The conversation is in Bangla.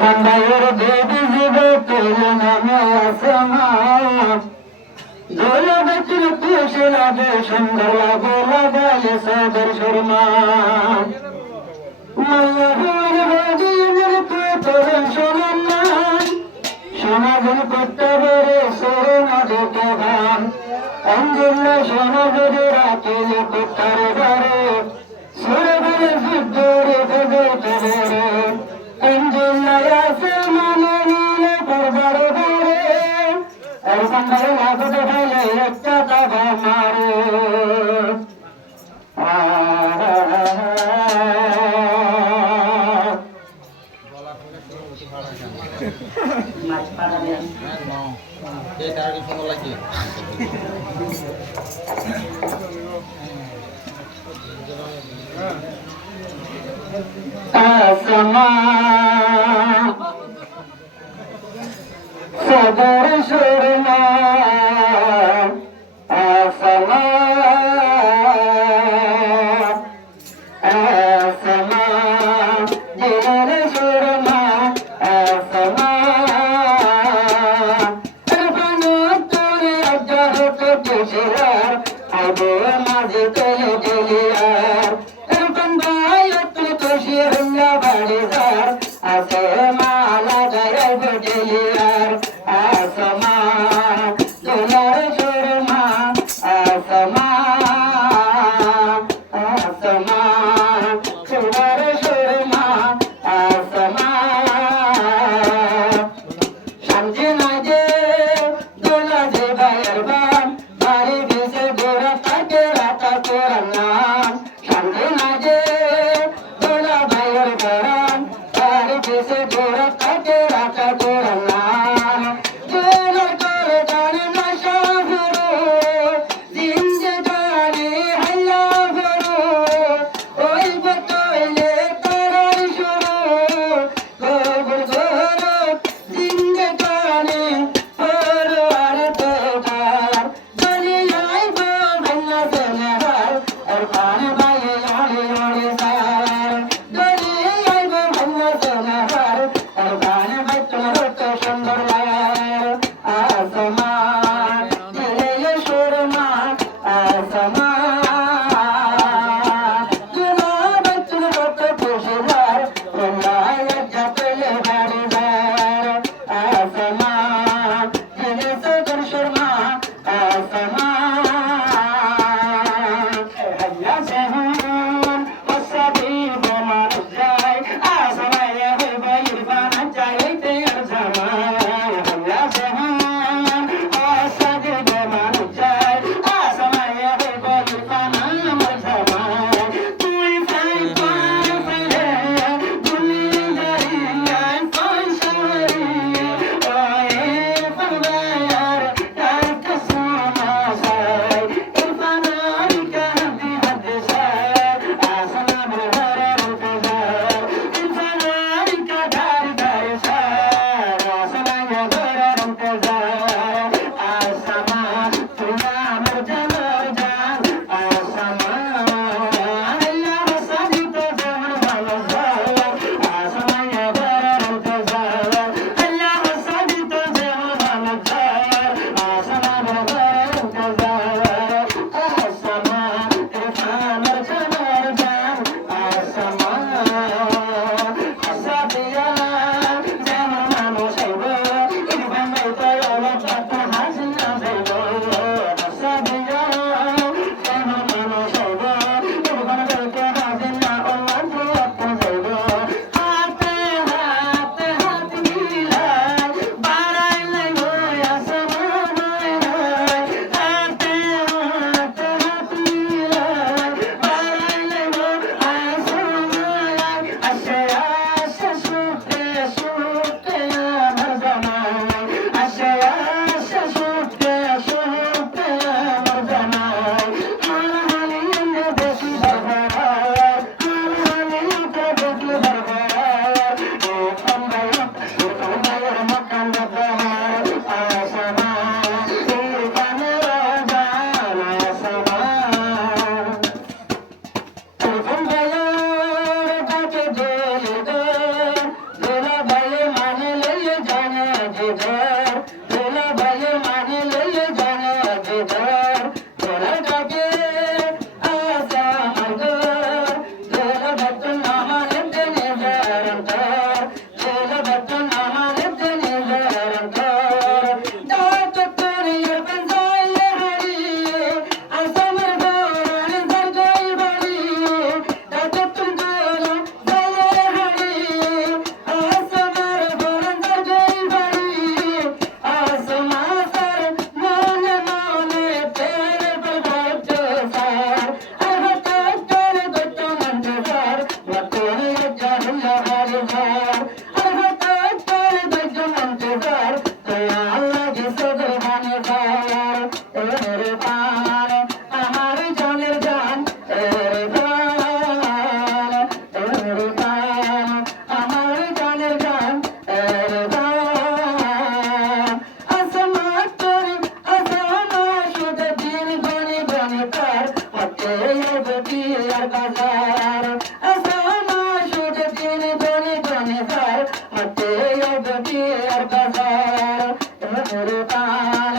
ঠান্ডায়ের দেবী জীবে তুলে নামে আসমা ঝোলে বেচির খুশি লাগে সুন্দর লাগে লাগালে সদর সুরমা মাল্লা হুয়ার বাজি মৃত্যু তোরেন শোনেন না সমাজন করতে বেড়ে সরুনা দেখে ভান অঞ্জল্য সমাজে রাখিলে কুত্তার ঘরে সরে বেড়ে যুদ্ধ রেখে যেতে বেড়ে অঞ্জল্য আছে মানে নিলে করবার ঘরে এরকম ভাবে লাগতে হলে একটা দাবা মারে মাছ পাড়াবেন আসমা সদর সুরমা আসমা আসমা দিনের সুরমা আসমা তোরে অজ্ঞাহত তুষিরার আবু মাঝে তোলে জেলিয়ার এরকম ভাই তুষি হল্লা বাড়ি যার আর বাজার সানা শুধু দিন ধনি ধনি ঘর হাতে বিয়ার বাজার মোর পাল